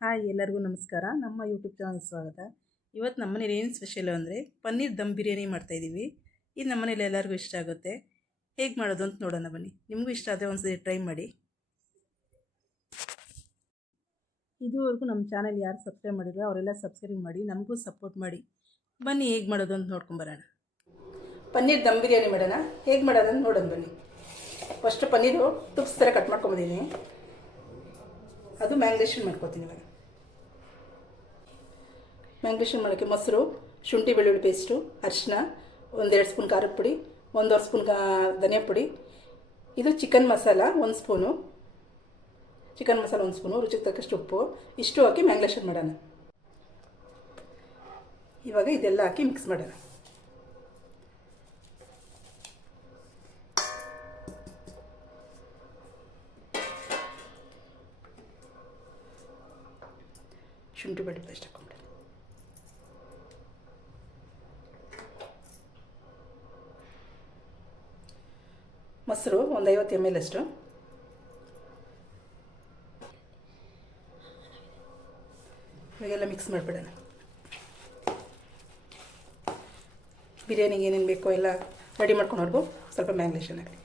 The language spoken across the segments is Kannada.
ಹಾಯ್ ಎಲ್ಲರಿಗೂ ನಮಸ್ಕಾರ. ನಮ್ಮ ಯೂಟ್ಯೂಬ್ ಚಾನಲ್ ಸ್ವಾಗತ. ಇವತ್ತು ನಮ್ಮ ಮನೇಲಿ ಏನು ಸ್ಪೆಷಲ್ ಅಂದರೆ ಪನ್ನೀರ್ ದಮ್ ಬಿರಿಯಾನಿ ಮಾಡ್ತಾಯಿದ್ದೀವಿ. ಇದು ನಮ್ಮ ಮನೇಲಿ ಎಲ್ಲರಿಗೂ ಇಷ್ಟ ಆಗುತ್ತೆ. ಹೇಗೆ ಮಾಡೋದು ಅಂತ ನೋಡೋಣ ಬನ್ನಿ. ನಿಮಗೂ ಇಷ್ಟ ಆದರೆ ಒಂದ್ಸರಿ ಟ್ರೈ ಮಾಡಿ. ಇದುವರೆಗೂ ನಮ್ಮ ಚಾನಲ್ ಯಾರು ಸಬ್ಸ್ಕ್ರೈಬ್ ಮಾಡಿದ್ರು ಅವರೆಲ್ಲ ಸಬ್ಸ್ಕ್ರೈಬ್ ಮಾಡಿ, ನಮಗೂ ಸಪೋರ್ಟ್ ಮಾಡಿ. ಬನ್ನಿ ಹೇಗೆ ಮಾಡೋದು ಅಂತ ನೋಡ್ಕೊಂಬರೋಣ. ಪನ್ನೀರ್ ದಮ್ ಬಿರಿಯಾನಿ ಮಾಡೋಣ. ಹೇಗೆ ಮಾಡೋದು ಅಂತ ನೋಡೋಣ ಬನ್ನಿ. ಫಸ್ಟ್ ಪನ್ನೀರು ತುಪ್ಸ್ ಥರ ಕಟ್ ಮಾಡ್ಕೊಂಬಂದಿದ್ದೀನಿ. ಅದು ಮ್ಯಾಗ್ನೇಷನ್ ಮಾಡ್ಕೊತೀನಿ. ಇವಾಗ ಮ್ಯಾಗ್ನೇಷನ್ ಮಾಡೋಕ್ಕೆ ಮೊಸರು, ಶುಂಠಿ ಬೆಳ್ಳುಳ್ಳಿ ಪೇಸ್ಟು, ಅರಿಶಿನ, 1-2 ಸ್ಪೂನ್ ಖಾರದ ಪುಡಿ, 1/2 ಸ್ಪೂನ್ ಧನಿಯಾ ಪುಡಿ, ಇದು chicken masala 1 spoon, chicken masala 1 spoon, ರುಚಿಗೆ ತಕ್ಕಷ್ಟು ಉಪ್ಪು, ಇಷ್ಟು ಹಾಕಿ ಮ್ಯಾಗ್ನೇಷನ್ ಮಾಡೋಣ. ಇವಾಗ ಇದೆಲ್ಲ ಹಾಕಿ ಮಿಕ್ಸ್ ಮಾಡೋಣ. ಶುಂಠಿ ಬೆಳ್ಳುಳ್ಳಿ ಪೇಸ್ಟ್ ಹಾಕೊಂಡ್ಬಿಡೋಣ. ಮೊಸರು 150 ml ಅಷ್ಟು. ಇವಾಗೆಲ್ಲ ಮಿಕ್ಸ್ ಮಾಡಿಬಿಡೋಣ. ಬಿರಿಯಾನಿಗೆ ಏನೇನು ಬೇಕೋ ಎಲ್ಲ ರೆಡಿ ಮಾಡ್ಕೊಂಡವ್ರಿಗೂ ಸ್ವಲ್ಪ ಮ್ಯಾಗ್ನೇಷನ್ ಆಗಲಿ.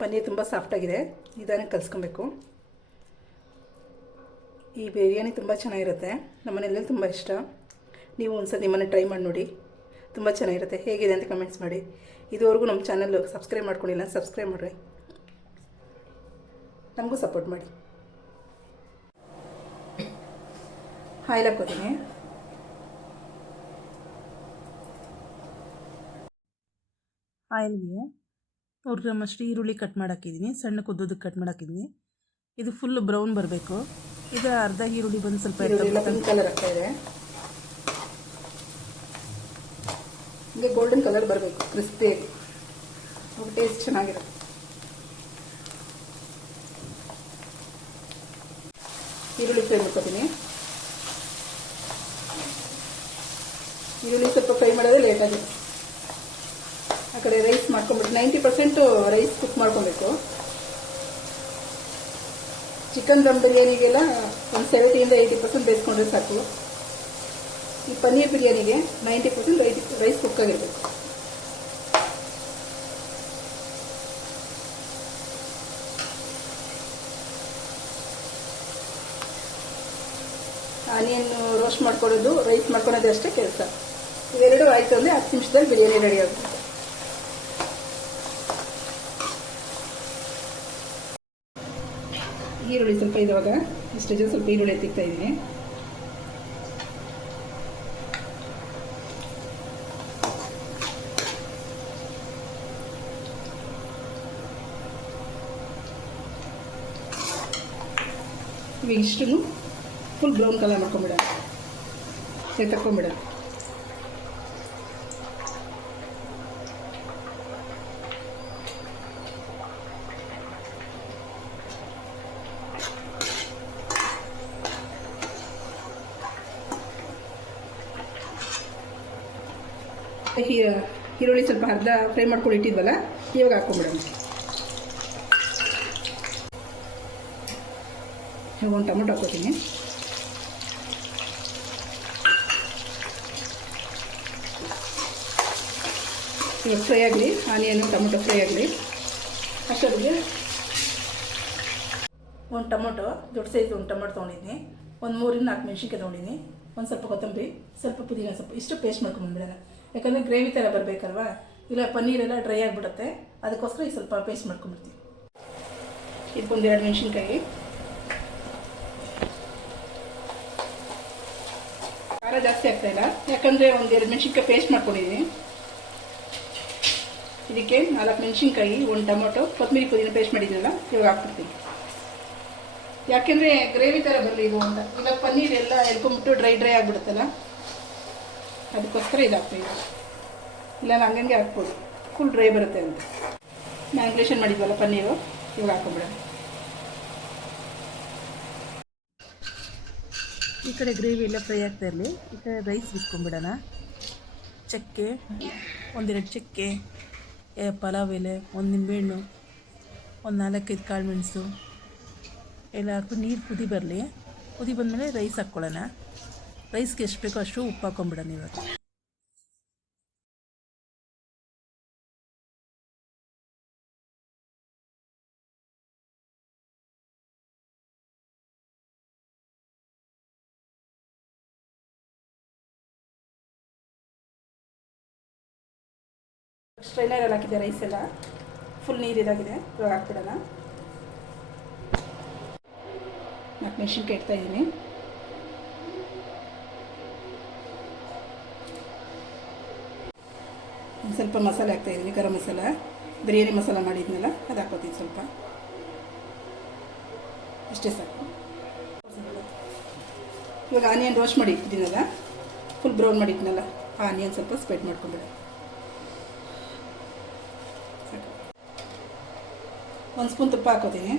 ಪನ್ನೀರ್ ತುಂಬ ಸಾಫ್ಟಾಗಿದೆ, ನಿಧಾನಕ್ಕೆ ಕಲಿಸ್ಕೊಬೇಕು. ಈ ಬಿರಿಯಾನಿ ತುಂಬ ಚೆನ್ನಾಗಿರುತ್ತೆ, ನಮ್ಮ ಮನೆಯಲ್ಲಿ ತುಂಬ ಇಷ್ಟ. ನೀವು ಒಂದ್ಸಲ ನಿಮ್ಮನ್ನು ಟ್ರೈ ಮಾಡಿ ನೋಡಿ, ತುಂಬ ಚೆನ್ನಾಗಿರುತ್ತೆ. ಹೇಗಿದೆ ಅಂತ ಕಮೆಂಟ್ಸ್ ಮಾಡಿ. ಇದುವರೆಗೂ ನಮ್ಮ ಚಾನಲ್ ಸಬ್ಸ್ಕ್ರೈಬ್ ಮಾಡ್ಕೊಂಡಿಲ್ಲ, ಸಬ್ಸ್ಕ್ರೈಬ್ ಮಾಡಿರಿ, ನಮಗೂ ಸಪೋರ್ಟ್ ಮಾಡಿ. ಆಯಿಲ್ ಹಾಕ್ಕೋತೀನಿ. ಆಯಿಲ್ಗೆ 100 ಗ್ರಾಮ್ ಅಷ್ಟು ಈರುಳ್ಳಿ ಕಟ್ ಮಾಡಾಕಿದ್ದೀನಿ, ಸಣ್ಣ ಉದ್ದಕ್ಕೆ ಕಟ್ ಮಾಡಾಕಿದ್ದೀನಿ. ಇದು ಫುಲ್ ಬ್ರೌನ್ ಬರಬೇಕು. ಇದು ಅರ್ಧ ಈರುಳ್ಳಿ ಬಂದು ಸ್ವಲ್ಪ ಪಿಂಕ್ ಕಲರ್ ಆಗ್ತಾ ಇದೆ. ಹೀಗೆ ಗೋಲ್ಡನ್ ಕಲರ್ ಬರಬೇಕು, ಕ್ರಿಸ್ಪಿಯಾಗಿ, ಟೇಸ್ಟ್ ಚೆನ್ನಾಗಿರುತ್ತೆ. ಈರುಳ್ಳಿ ಫ್ರೈ ಮಾಡ್ಕೊತೀನಿ. ಈರುಳ್ಳಿ ಸ್ವಲ್ಪ ಫ್ರೈ ಮಾಡೋದು ಲೇಟಾಗಿ. ಆ ಕಡೆ ರೈಸ್ ಮಾಡ್ಕೊಂಡ್ಬಿಟ್ಟು 90% ರೈಸ್ ಕುಕ್ ಮಾಡ್ಕೊಬೇಕು. ಚಿಕನ್ ದಮ್ ಬಿರಿಯಾನಿಗೆಲ್ಲ ಒಂದು 70-80% ಬೇಯಿಸ್ಕೊಂಡ್ರೆ ಸಾಕು. ಈ ಪನ್ನೀರ್ ಬಿರಿಯಾನಿಗೆ 90% ರೈಸ್ ಕುಕ್ ಆಗಿರಬೇಕು. ಆನಿಯನ್ ರೋಸ್ಟ್ ಮಾಡ್ಕೊಳ್ಳೋದು, ರೈಸ್ ಮಾಡ್ಕೊಳ್ಳೋದು ಅಷ್ಟೇ ಕೆಲಸ. ಇವೆರಡು ಆಯಿತು ಅಂದರೆ 10 ನಿಮಿಷದಲ್ಲಿ ಬಿರಿಯಾನಿ ರೆಡಿ ಆಗುತ್ತೆ. ಈರುಳ್ಳಿ ಸ್ವಲ್ಪ ಇವಾಗ ಇಷ್ಟೇ, ಸ್ವಲ್ಪ ಈರುಳ್ಳಿ ಎತ್ತಿಕ್ತಾ ಇದ್ದೀನಿ. ಇವಾಗ ಇಷ್ಟನ್ನು ಫುಲ್ ಬ್ರೌನ್ ಕಲರ್ ಮಾಡ್ಕೊಂಬಿಡ, ತಕ್ಕೊಂಬಿಡ. ಈರುಳ್ಳಿ ಸ್ವಲ್ಪ ಅರ್ಧ ಫ್ರೈ ಮಾಡ್ಕೊಂಡು ಇಟ್ಟಿದ್ವಲ್ಲ, ಇವಾಗ ಹಾಕ್ಕೊಂಬಿಡೋಣ. ಇವಾಗ ಒಂದು ಟೊಮೊಟೊ ಹಾಕ್ಕೋತೀನಿ. ಇವಾಗ ಫ್ರೈ ಆಗಲಿ, ಆನಿಯನು ಟೊಮೊಟೊ ಫ್ರೈ ಆಗಲಿ. ಅಷ್ಟೊತ್ತಿಗೆ ಒಂದು ಟೊಮೊಟೊ, ದೊಡ್ಡ ಸೈಜ್ ಒಂದು ಟೊಮೊಟೊ ತೊಗೊಂಡಿದ್ದೀನಿ. ಒಂದು 3-4 ಮೆಣಸಿನ್ಕಾಯಿ ತೊಗೊಂಡಿದ್ದೀನಿ. ಒಂದು ಸ್ವಲ್ಪ ಕೊತ್ತಂಬರಿ, ಸ್ವಲ್ಪ ಪುದೀನ ಸೊಪ್ಪು, ಇಷ್ಟು ಪೇಸ್ಟ್ ಮಾಡ್ಕೊಂಡ್ಬಿಡೋಣ. ಯಾಕಂದರೆ ಗ್ರೇವಿ ಥರ ಬರಬೇಕಲ್ವಾ, ಇಲ್ಲ ಪನ್ನೀರೆಲ್ಲ ಡ್ರೈ ಆಗಿಬಿಡುತ್ತೆ. ಅದಕ್ಕೋಸ್ಕರ ಈ ಸ್ವಲ್ಪ ಪೇಸ್ಟ್ ಮಾಡ್ಕೊಂಡ್ಬಿಡ್ತೀವಿ. ಇದಕ್ಕೊಂದು 2 ಮೆಣಸಿನ್ಕಾಯಿ. ಖಾರ ಜಾಸ್ತಿ ಆಗ್ತಾಯಿಲ್ಲ, ಯಾಕಂದರೆ ಒಂದು 2 ಮೆಣಸಿನ್ಕಾಯಿ ಪೇಸ್ಟ್ ಮಾಡ್ಕೊಂಡಿದ್ದೀನಿ. ಇದಕ್ಕೆ 4 ಮೆಣಸಿನ್ಕಾಯಿ, 1 ಟೊಮೊಟೊ, ಕೊತ್ತಂಬರಿ, ಪುದೀನ ಪೇಸ್ಟ್ ಮಾಡಿದ್ದೀನಲ್ಲ, ಇವಾಗ ಹಾಕ್ಬಿಡ್ತೀನಿ. ಯಾಕೆಂದರೆ ಗ್ರೇವಿ ಥರ ಬರಲಿ ಇದು ಅಂತ. ಇಲ್ಲ ಪನ್ನೀರ್ ಎಲ್ಲ ಎಳ್ಕೊಂಬಿಟ್ಟು ಡ್ರೈ ಆಗಿಬಿಡುತ್ತಲ್ಲ, ಅದಕ್ಕೋಸ್ಕರ ಇದಾಗ್ತಾಯಿದೆ. ಇಲ್ಲ ಹಂಗಂಗೆ ಹಾಕ್ಬೋದು, ಫುಲ್ ಡ್ರೈ ಬರುತ್ತೆ ಅಂತ. ಮ್ಯಾಗ್ನೇಷನ್ ಮಾಡಿದ್ವಲ್ಲ ಪನ್ನೀರು, ಇವಾಗ ಹಾಕೊಂಬಿಡೋಣ. ಈ ಕಡೆ ಗ್ರೇವಿ ಎಲ್ಲ ಫ್ರೈ ಆಗ್ತಾ ಇರಲಿ, ಈ ಕಡೆ ರೈಸ್ ಇಟ್ಕೊಂಡ್ಬಿಡೋಣ. ಚಕ್ಕೆ, 1-2 ಚಕ್ಕೆ, ಪಲಾವ್ ಎಲೆ, 1 ನಿಂಬೆಹಣ್ಣು, ಒಂದು 4-5 ಕಾಳು ಮೆಣಸು, ಎಲ್ಲ ಹಾಕ್ಬಿಟ್ಟು ನೀರು ಕುದಿ ಬಂದಮೇಲೆ ರೈಸ್ ಹಾಕ್ಕೊಳ್ಳೋಣ. ರೈಸ್ಗೆ ಎಷ್ಟು ಬೇಕೋ ಅಷ್ಟು ಉಪ್ಪು ಹಾಕ್ಕೊಂಬಿಡೋಣ ಇವಾಗ. ಸ್ಟ್ರೈನರಲ್ಲಿ ಹಾಕಿದೆ ರೈಸ್ ಎಲ್ಲ ಫುಲ್ ನೀರಿದಾಗಿದೆ. ಇವಾಗ ಹಾಕ್ಬಿಡೋಣ. 4 ಮೆಣಸಿನ್ಕಾಯಿ ಇಡ್ತಾ ಇದ್ದೀನಿ. ಒಂದು ಸ್ವಲ್ಪ ಮಸಾಲೆ ಹಾಕ್ತಾಯಿದ್ದೀನಿ, ಗರಂ ಮಸಾಲ, ಬಿರಿಯಾನಿ ಮಸಾಲ ಮಾಡಿದ್ನಲ್ಲ ಅದು ಹಾಕೋತೀನಿ ಸ್ವಲ್ಪ, ಅಷ್ಟೇ ಸಾಕು. ಇವಾಗ ಆನಿಯನ್ ರೋಸ್ಟ್ ಮಾಡಿ ಇಟ್ಟಿದ್ದೀನಲ್ಲ, ಫುಲ್ ಬ್ರೌನ್ ಮಾಡಿದ್ನಲ್ಲ, ಆ ಆನಿಯನ್ ಸ್ವಲ್ಪ ಸ್ಪ್ರೆಡ್ ಮಾಡ್ಕೊಂಬಿಡ. ಸಾಕು. 1 ಸ್ಪೂನ್ ತುಪ್ಪ ಹಾಕೋತೀನಿ.